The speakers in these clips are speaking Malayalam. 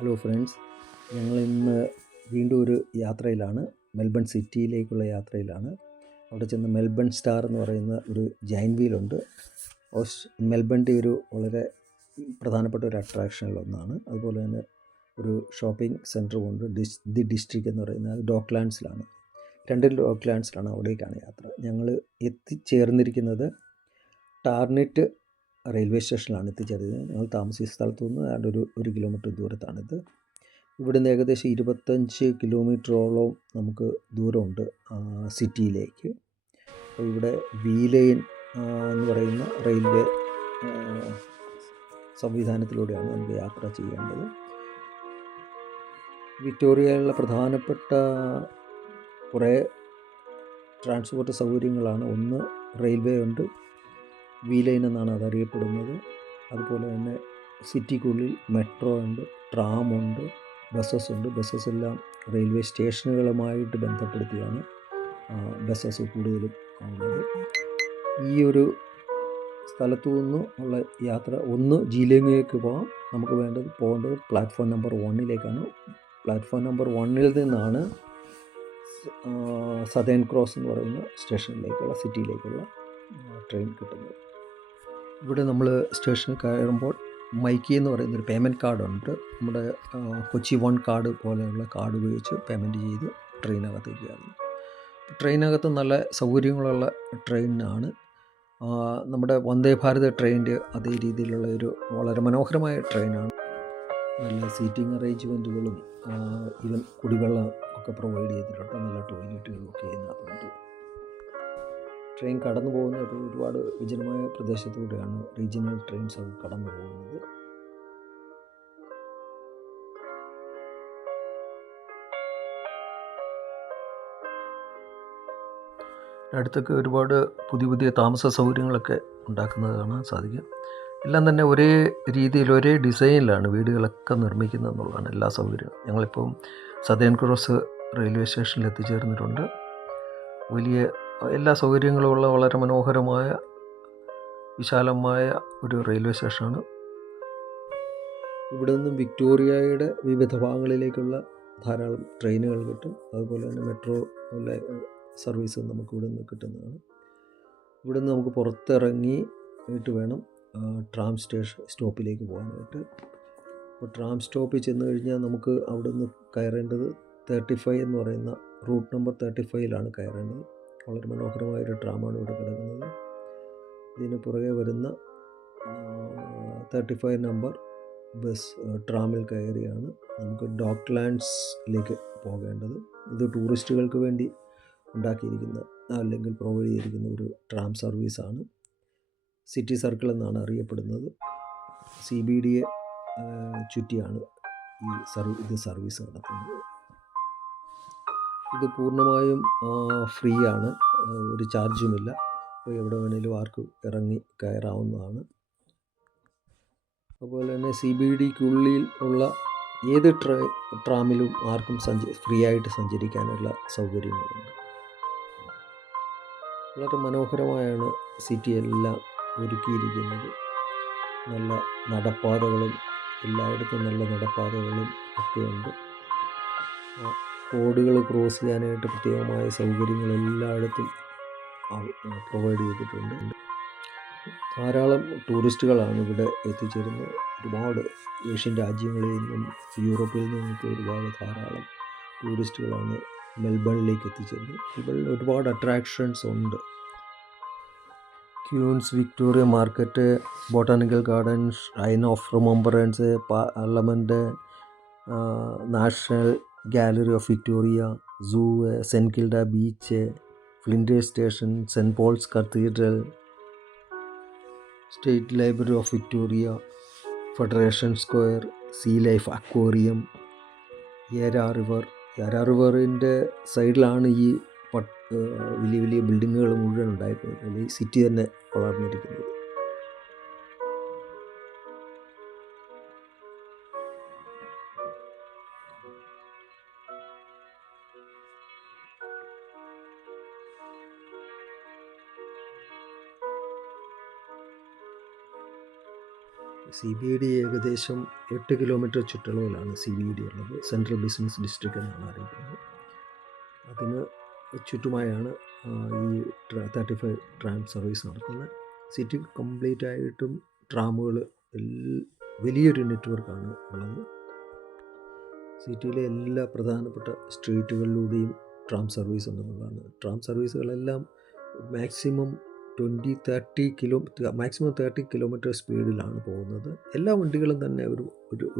ഹലോ ഫ്രണ്ട്സ്, ഞങ്ങളിന്ന് വീണ്ടും ഒരു യാത്രയിലാണ്. മെൽബൺ സിറ്റിയിലേക്കുള്ള യാത്രയിലാണ്. അവിടെ ചെന്ന് മെൽബൺ സ്റ്റാർ എന്ന് പറയുന്ന ഒരു ജൈൻറ്റ് വീലുണ്ട്. മെൽബണിൻ്റെ ഒരു വളരെ പ്രധാനപ്പെട്ട ഒരു അട്രാക്ഷനിലൊന്നാണ്. അതുപോലെ തന്നെ ഒരു ഷോപ്പിംഗ് സെൻറ്ററുമുണ്ട്. ദി ഡിസ്ട്രിക്റ്റ് എന്ന് പറയുന്നത് ഡോക്ക്ലാൻഡ്സിലാണ്. ഡോക്ക്ലാൻഡ്സിലാണ്. അവിടേക്കാണ് യാത്ര. ഞങ്ങൾ എത്തിച്ചേർന്നിരിക്കുന്നത് ടാർനിറ്റ് റെയിൽവേ സ്റ്റേഷനിലാണ് എത്തിച്ചേർന്നത്. ഞങ്ങൾ താമസിച്ച സ്ഥലത്തു നിന്ന് ഏതാണ്ട് ഒരു കിലോമീറ്റർ ദൂരത്താണിത്. ഇവിടുന്ന് ഏകദേശം 25 കിലോമീറ്ററോളം നമുക്ക് ദൂരമുണ്ട് സിറ്റിയിലേക്ക്. അപ്പോൾ ഇവിടെ ലൈൻ എന്ന് പറയുന്ന റെയിൽവേ സംവിധാനത്തിലൂടെയാണ് നമുക്ക് യാത്ര ചെയ്യേണ്ടത്. വിക്ടോറിയയിലുള്ള പ്രധാനപ്പെട്ട കുറേ ട്രാൻസ്പോർട്ട് സൗകര്യങ്ങളാണ്. ഒന്ന് റെയിൽവേ ഉണ്ട്, ലൈൻ എന്നാണ് അതറിയപ്പെടുന്നത്. അതുപോലെ തന്നെ സിറ്റിക്കുള്ളിൽ മെട്രോ ഉണ്ട്, ട്രാമുണ്ട്, ബസ്സസുണ്ട്. ബസ്സസ്സെല്ലാം റെയിൽവേ സ്റ്റേഷനുകളുമായിട്ട് ബന്ധപ്പെടുത്തിയാണ് ബസ്സസ് കൂടുതലും ഉള്ളത്. ഈ ഒരു സ്ഥലത്തു നിന്ന് ഉള്ള യാത്ര ഒന്ന് ജീലിംഗിലേക്ക് പോകാം. നമുക്ക് പോകേണ്ടത് പ്ലാറ്റ്ഫോം നമ്പർ 1 പ്ലാറ്റ്ഫോം നമ്പർ 1 നിന്നാണ് സതേൺ ക്രോസ് എന്ന് പറയുന്ന സ്റ്റേഷനിലേക്കുള്ള സിറ്റിയിലേക്കുള്ള ട്രെയിൻ കിട്ടുന്നത്. ഇവിടെ നമ്മൾ സ്റ്റേഷനിൽ കയറുമ്പോൾ മൈക്കി എന്ന് പറയുന്നൊരു പേയ്മെൻറ്റ് കാർഡുണ്ട്. നമ്മുടെ കൊച്ചി വൺ കാർഡ് പോലെയുള്ള കാർഡ് ഉപയോഗിച്ച് പേയ്മെൻറ്റ് ചെയ്ത് ട്രെയിനകത്തേക്ക് കയറുന്നു. ട്രെയിനകത്ത് നല്ല സൗകര്യങ്ങളുള്ള ട്രെയിനാണ്. നമ്മുടെ വന്ദേ ഭാരത് ട്രെയിനിൻ്റെ അതേ രീതിയിലുള്ള ഒരു വളരെ മനോഹരമായ ട്രെയിനാണ്. നല്ല സീറ്റിംഗ് അറേഞ്ച്മെൻറ്റുകളും ഈവൻ കുടിവെള്ളം ഒക്കെ പ്രൊവൈഡ് ചെയ്തിട്ടുണ്ട്. നല്ല ടോയ്ലറ്റുകളൊക്കെ ഇതിനകത്തുണ്ട്. ട്രെയിൻ കടന്നു പോകുന്നത് ഇപ്പോൾ ഒരുപാട് വിജനമായ പ്രദേശത്തൂടെയാണ് റീജിയണൽ ട്രെയിൻസ് ഒക്കെ കടന്നു പോകുന്നത്. അടുത്തൊക്കെ ഒരുപാട് പുതിയ താമസ സൗകര്യങ്ങളൊക്കെ ഉണ്ടാക്കുന്നത് കാണാൻ സാധിക്കും. എല്ലാം തന്നെ ഒരേ രീതിയിൽ ഒരേ ഡിസൈനിലാണ് വീടുകളൊക്കെ നിർമ്മിക്കുന്നത് എന്നുള്ളതാണ് എല്ലാ സൗകര്യവും. ഞങ്ങളിപ്പം സതേൺ ക്രോസ് റെയിൽവേ സ്റ്റേഷനിൽ എത്തിച്ചേർന്നിട്ടുണ്ട്. വലിയ എല്ലാ സൗകര്യങ്ങളുമുള്ള വളരെ മനോഹരമായ വിശാലമായ ഒരു റെയിൽവേ സ്റ്റേഷനാണ്. ഇവിടെ നിന്നും വിക്ടോറിയയുടെ വിവിധ ഭാഗങ്ങളിലേക്കുള്ള ധാരാളം ട്രെയിനുകൾ കിട്ടും. അതുപോലെ തന്നെ മെട്രോ സർവീസ് നമുക്ക് ഇവിടെ നിന്ന് കിട്ടുന്നതാണ്. ഇവിടെ നിന്ന് നമുക്ക് പുറത്തിറങ്ങിയിട്ട് വേണം ട്രാം സ്റ്റോപ്പിലേക്ക് പോകാനായിട്ട്. അപ്പോൾ ട്രാം സ്റ്റോപ്പിൽ ചെന്ന് കഴിഞ്ഞാൽ നമുക്ക് അവിടെ നിന്ന് കയറേണ്ടത് 35 എന്ന് പറയുന്ന റൂട്ട് നമ്പർ 35 കയറേണ്ടത്. വളരെ മനോഹരമായൊരു ട്രാമാണ് ഇവിടെ കിടക്കുന്നത്. ഇതിന് പുറകെ വരുന്ന 35 നമ്പർ ബസ് ട്രാമിൽ കയറിയാണ് നമുക്ക് ഡോക്ക്ലാൻഡ്സിലേക്ക് പോകേണ്ടത്. ഇത് ടൂറിസ്റ്റുകൾക്ക് വേണ്ടി ഉണ്ടാക്കിയിരിക്കുന്ന അല്ലെങ്കിൽ പ്രൊവൈഡ് ചെയ്തിരിക്കുന്ന ഒരു ട്രാം സർവീസാണ്. സിറ്റി സർക്കിൾ എന്നാണ് അറിയപ്പെടുന്നത്. CBDയെ ചുറ്റിയാണ് ഇത് സർവീസ് നടത്തുന്നത്. ഇത് പൂർണ്ണമായും ഫ്രീ ആണ്, ഒരു ചാർജുമില്ല. അപ്പോൾ എവിടെ വേണേലും ആർക്കും ഇറങ്ങി കയറാവുന്നതാണ്. അതുപോലെ തന്നെ CBDക്കുള്ളിൽ ഉള്ള ഏത് ട്രാമിലും ആർക്കും ഫ്രീ ആയിട്ട് സഞ്ചരിക്കാനുള്ള സൗകര്യങ്ങളുണ്ട്. വളരെ മനോഹരമായാണ് സിറ്റിയെല്ലാം ഒരുക്കിയിരിക്കുന്നത്. നല്ല നടപ്പാതകളും എല്ലായിടത്തും നല്ല നടപ്പാതകളും ഒക്കെയുണ്ട്. റോഡുകൾ ക്രോസ് ചെയ്യാനായിട്ട് പ്രത്യേകമായ സൗകര്യങ്ങൾ എല്ലായിടത്തും പ്രൊവൈഡ് ചെയ്തിട്ടുണ്ട്. ധാരാളം ടൂറിസ്റ്റുകളാണ് ഇവിടെ എത്തിച്ചേരുന്നത്. ഒരുപാട് ഏഷ്യൻ രാജ്യങ്ങളിൽ നിന്നും യൂറോപ്പിൽ നിന്നൊക്കെ ധാരാളം ടൂറിസ്റ്റുകളാണ് മെൽബണിലേക്ക് എത്തിച്ചേരുന്നത്. ഇവിടെ ഒരുപാട് അട്രാക്ഷൻസ് ഉണ്ട്. Queen's Victoria Market, Botanical Gardens, Shrine of Remembrance, Parliament, National Gallery of Victoria, zoo, Saint Kilda Beach, Flinders Station, Saint Paul's Cathedral, State Library of Victoria, Federation Square, Sea Life Aquarium, Yarra റിവറിൻ്റെ സൈഡിലാണ് ഈ വലിയ വലിയ ബിൽഡിങ്ങുകൾ മുഴുവൻ ഉണ്ടായിരിക്കുന്നത്. ഈ സിറ്റി തന്നെ വളർന്നിരിക്കുന്നത്. CBD ഏകദേശം 8 കിലോമീറ്റർ ചുറ്റളവിലാണ് CBD ഉള്ളത്. സെൻട്രൽ ബിസിനസ് ഡിസ്ട്രിക്റ്റ് എന്നാണ് അറിയപ്പെടുന്നത്. അതിന് ചുറ്റുമായാണ് ഈ 35 ട്രാം സർവീസ് നടക്കുന്നത്. സിറ്റി കംപ്ലീറ്റ് ആയിട്ടും ട്രാമുകൾ വലിയൊരു നെറ്റ്വർക്കാണ് ഉള്ളത്. സിറ്റിയിലെ എല്ലാ പ്രധാനപ്പെട്ട സ്ട്രീറ്റുകളിലൂടെയും ട്രാം സർവീസ് ഉണ്ടെന്നുള്ളതാണ്. ട്രാം സർവീസുകളെല്ലാം മാക്സിമം 30 കിലോമീറ്റർ സ്പീഡിലാണ് പോകുന്നത്. എല്ലാ വണ്ടികളും തന്നെ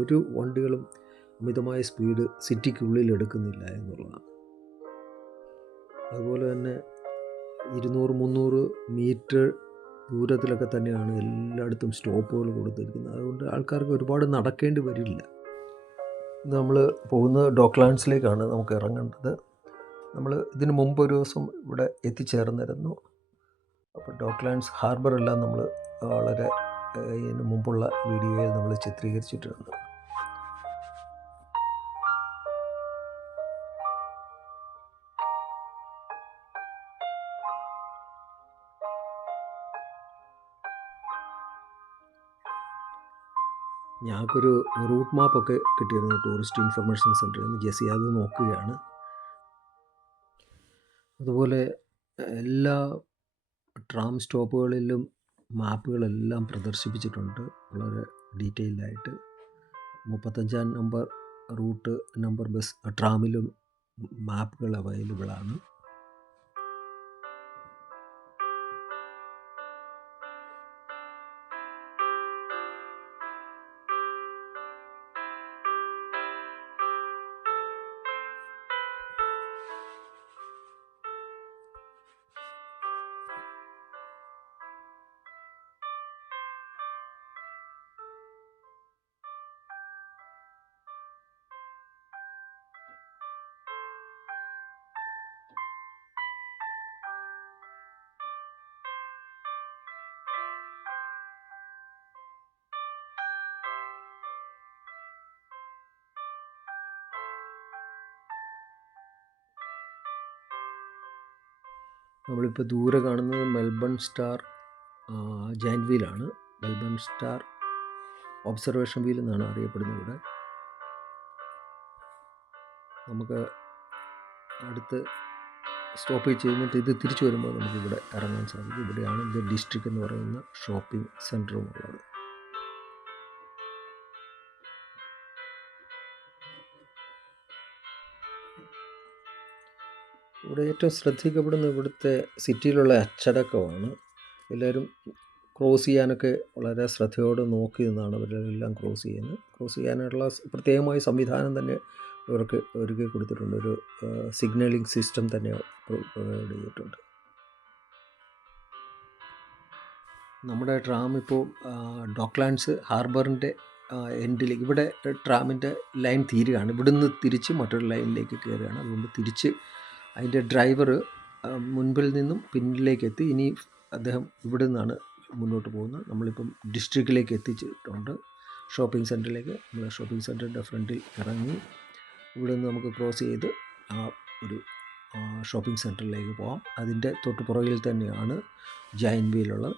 ഒരു വണ്ടികളും അമിതമായ സ്പീഡ് സിറ്റിക്കുള്ളിൽ എടുക്കുന്നില്ല എന്നുള്ളതാണ്. അതുപോലെ തന്നെ 200-300 മീറ്റർ ദൂരത്തിലൊക്കെ തന്നെയാണ് എല്ലായിടത്തും സ്റ്റോപ്പുകൾ കൊടുത്തിരിക്കുന്നത്. അതുകൊണ്ട് ആൾക്കാർക്ക് ഒരുപാട് നടക്കേണ്ടി വരില്ല. നമ്മൾ പോകുന്നത് ഡോക്ലാൻഡ്സിലേക്കാണ് നമുക്ക് ഇറങ്ങേണ്ടത്. നമ്മൾ ഇതിനു മുമ്പ് ഒരു ദിവസം ഇവിടെ എത്തിച്ചേർന്നിരുന്നു. അപ്പോൾ ഡോക്ലാൻഡ്സ് ഹാർബറെല്ലാം നമ്മൾ വളരെ ഇതിന് മുമ്പുള്ള വീഡിയോയിൽ നമ്മൾ ചിത്രീകരിച്ചിട്ടുണ്ട്. ഞങ്ങൾക്കൊരു റൂട്ട് മാപ്പൊക്കെ കിട്ടിയിരുന്നു ടൂറിസ്റ്റ് ഇൻഫർമേഷൻ സെൻറ്ററിൽ നിന്ന്. ജെസ്സി അത് നോക്കുകയാണ്. അതുപോലെ എല്ലാ ട്രാം സ്റ്റോപ്പുകളിലും മാപ്പുകളെല്ലാം പ്രദർശിപ്പിച്ചിട്ടുണ്ട് വളരെ ഡീറ്റെയിൽഡായിട്ട്. 35 നമ്പർ റൂട്ട് നമ്പർ ബസ് ട്രാമിലും മാപ്പുകൾ അവൈലബിളാണ്. നമ്മളിപ്പോൾ ദൂരെ കാണുന്നത് മെൽബൺ സ്റ്റാർ ജയൻറ്റ് വീലാണ്. മെൽബൺ സ്റ്റാർ ഒബ്സർവേഷൻ വീൽ എന്നാണ് അറിയപ്പെടുന്നത് ഇവിടെ. നമുക്ക് അടുത്ത് സ്റ്റോപ്പ് ചെയ്യുന്നിട്ട് ഇത് തിരിച്ചു വരുമ്പോൾ നമുക്കിവിടെ ഇറങ്ങാൻ സാധിക്കും. ഇവിടെയാണ് ഇത് ഡിസ്ട്രിക്റ്റ് എന്ന് പറയുന്ന ഷോപ്പിംഗ് സെൻറ്ററും ഉള്ളത്. ഇവിടെ ഏറ്റവും ശ്രദ്ധിക്കപ്പെടുന്ന ഇവിടുത്തെ സിറ്റിയിലുള്ള അച്ചടക്കമാണ്. എല്ലാവരും ക്രോസ് ചെയ്യാനൊക്കെ വളരെ ശ്രദ്ധയോടെ നോക്കി നിന്നാണ് അവരെല്ലാം ക്രോസ് ചെയ്യുന്നത്. ക്രോസ് ചെയ്യാനുള്ള പ്രത്യേകമായ സംവിധാനം തന്നെ ഇവർക്ക് ഒരുക്കി കൊടുത്തിട്ടുണ്ട്. ഒരു സിഗ്നലിംഗ് സിസ്റ്റം തന്നെ പ്രൊവൈഡ് ചെയ്തിട്ടുണ്ട്. നമ്മുടെ ട്രാം ഇപ്പോൾ ഡോക്ലാൻഡ്സ് ഹാർബറിൻ്റെ എൻഡിലേക്ക്, ഇവിടെ ട്രാമിൻ്റെ ലൈൻ തീരുകയാണ്. ഇവിടുന്ന് തിരിച്ച് മറ്റൊരു ലൈനിലേക്ക് കയറുകയാണ്. അതുകൊണ്ട് തിരിച്ച് അതിൻ്റെ ഡ്രൈവർ മുൻപിൽ നിന്നും പിന്നിലേക്ക് എത്തി. ഇനി അദ്ദേഹം ഇവിടെ നിന്നാണ് മുന്നോട്ട് പോകുന്നത്. നമ്മളിപ്പം ഡിസ്ട്രിക്റ്റിലേക്ക് എത്തിച്ചിട്ടുണ്ട്, ഷോപ്പിംഗ് സെൻറ്ററിലേക്ക്. നമ്മൾ ഷോപ്പിംഗ് സെൻറ്ററിൻ്റെ ഫ്രണ്ടിൽ ഇറങ്ങി ഇവിടെ നിന്ന് നമുക്ക് ക്രോസ് ചെയ്ത് ഒരു ഷോപ്പിംഗ് സെൻറ്ററിലേക്ക് പോകാം. അതിൻ്റെ തൊട്ട് പുറകിൽ തന്നെയാണ് ജയൻറ്റ് വീലുള്ളത്.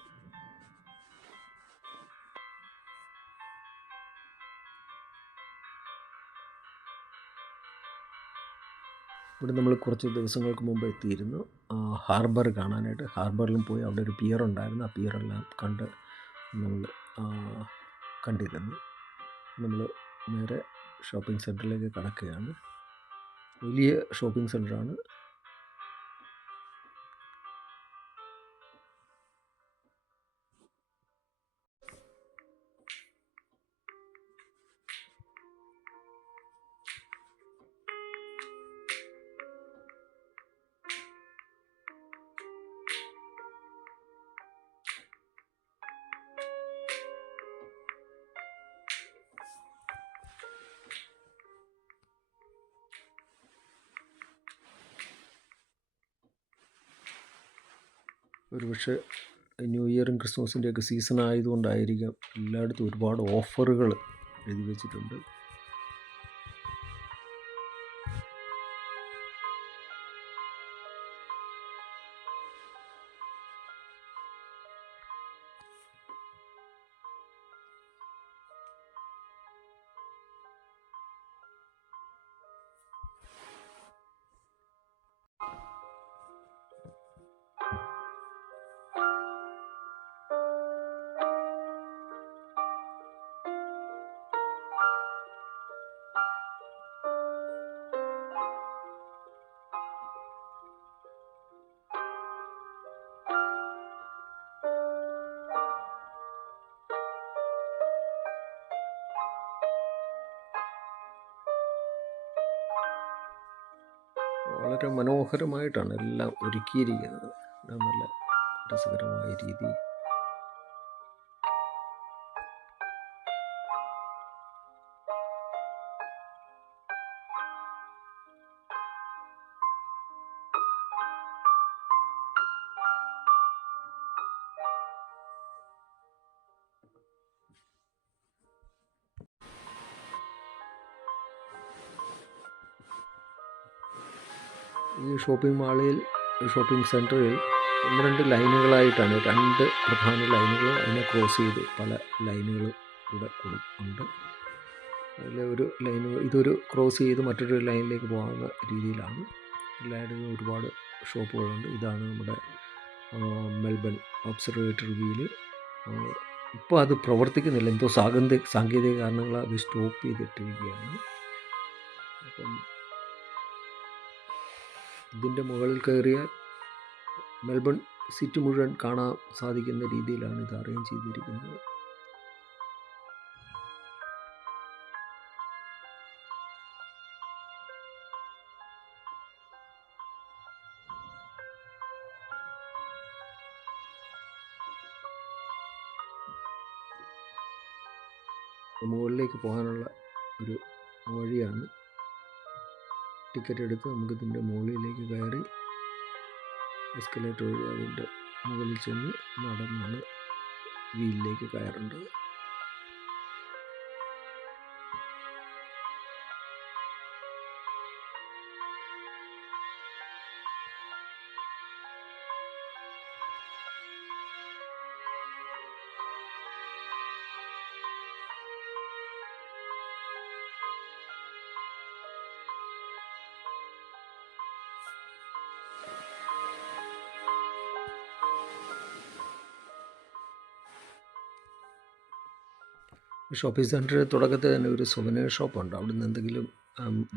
ഇവിടെ നമ്മൾ കുറച്ച് ദിവസങ്ങൾക്ക് മുമ്പ് എത്തിയിരുന്നു ഹാർബർ കാണാനായിട്ട്. ഹാർബറിലും പോയി അവിടെ ഒരു പിയർ ഉണ്ടായിരുന്നു. ആ പിയറെല്ലാം കണ്ട് നമ്മൾ കണ്ടിരുന്നു. നമ്മൾ നേരെ ഷോപ്പിംഗ് സെൻറ്ററിലേക്ക് കടക്കുകയാണ്. വലിയ ഷോപ്പിംഗ് സെൻറ്ററാണ്. ഒരുപക്ഷെ ന്യൂ ഇയറും ക്രിസ്മസിൻ്റെയൊക്കെ സീസൺ ആയതുകൊണ്ടായിരിക്കാം എല്ലായിടത്തും ഒരുപാട് ഓഫറുകൾ എഴുതി വച്ചിട്ടുണ്ട്. വളരെ മനോഹരമായിട്ടാണ് എല്ലാം ഒരുക്കിയിരിക്കുന്നത്. എല്ലാം നല്ല രസകരമായ രീതി. ഈ ഷോപ്പിംഗ് സെൻറ്ററിൽ 2 ലൈനുകളായിട്ടാണ്, 2 പ്രധാന ലൈനുകൾ, അതിനെ ക്രോസ് ചെയ്ത് പല ലൈനുകളും ഇവിടെ ഉണ്ട്. അതിൽ ഒരു ലൈൻ ഇതൊരു ക്രോസ് ചെയ്ത് മറ്റൊരു ലൈനിലേക്ക് പോകാവുന്ന രീതിയിലാണ്. എല്ലായിടത്തും ഒരുപാട് ഷോപ്പുകളുണ്ട്. ഇതാണ് നമ്മുടെ മെൽബൺ ഒബ്സർവേറ്ററി വീല്. ഇപ്പോൾ അത് പ്രവർത്തിക്കുന്നില്ല, എന്തോ സാങ്കേതിക കാരണങ്ങളാൽ അത് സ്റ്റോപ്പ് ചെയ്തിട്ടിരിക്കുകയാണ്. അപ്പം ഇതിൻ്റെ മുകളിൽ കയറിയാൽ മെൽബൺ സിറ്റി മുഴുവൻ കാണാൻ സാധിക്കുന്ന രീതിയിലാണ് ഇത് അറേഞ്ച് ചെയ്തിരിക്കുന്നത്. മുകളിലേക്ക് പോകാനുള്ള ഒരു വഴിയാണ്. ടിക്കറ്റ് എടുത്ത് നമുക്കിതിൻ്റെ മുകളിലേക്ക് കയറി എസ്കലേറ്റർ വഴി അതിൻ്റെ മുകളിൽ ചെന്ന് നടന്നാണ് വീലിലേക്ക് കയറേണ്ടത്. ഷോപ്പിംഗ് സെൻറ്ററിൽ തുടക്കത്തിൽ തന്നെ ഒരു സുവനീർ ഷോപ്പുണ്ട്. അവിടുന്ന് എന്തെങ്കിലും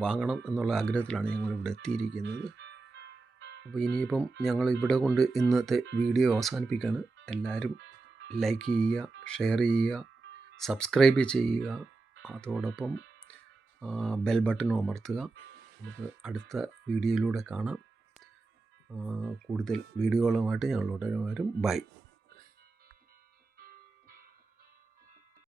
വാങ്ങണം എന്നുള്ള ആഗ്രഹത്തിലാണ് ഞങ്ങളിവിടെ എത്തിയിരിക്കുന്നത്. അപ്പോൾ ഇനിയിപ്പം ഞങ്ങൾ ഇവിടെ കൊണ്ട് ഇന്നത്തെ വീഡിയോ അവസാനിപ്പിക്കുകയാണ്. എല്ലാവരും ലൈക്ക് ചെയ്യുക, ഷെയർ ചെയ്യുക, സബ്സ്ക്രൈബ് ചെയ്യുക. അതോടൊപ്പം ബെൽ ബട്ടൺ അമർത്തുക. നമുക്ക് അടുത്ത വീഡിയോയിലൂടെ കാണാം. കൂടുതൽ വീഡിയോകളുമായിട്ട് ഞങ്ങൾ ഉടനെ വരും. ബൈ.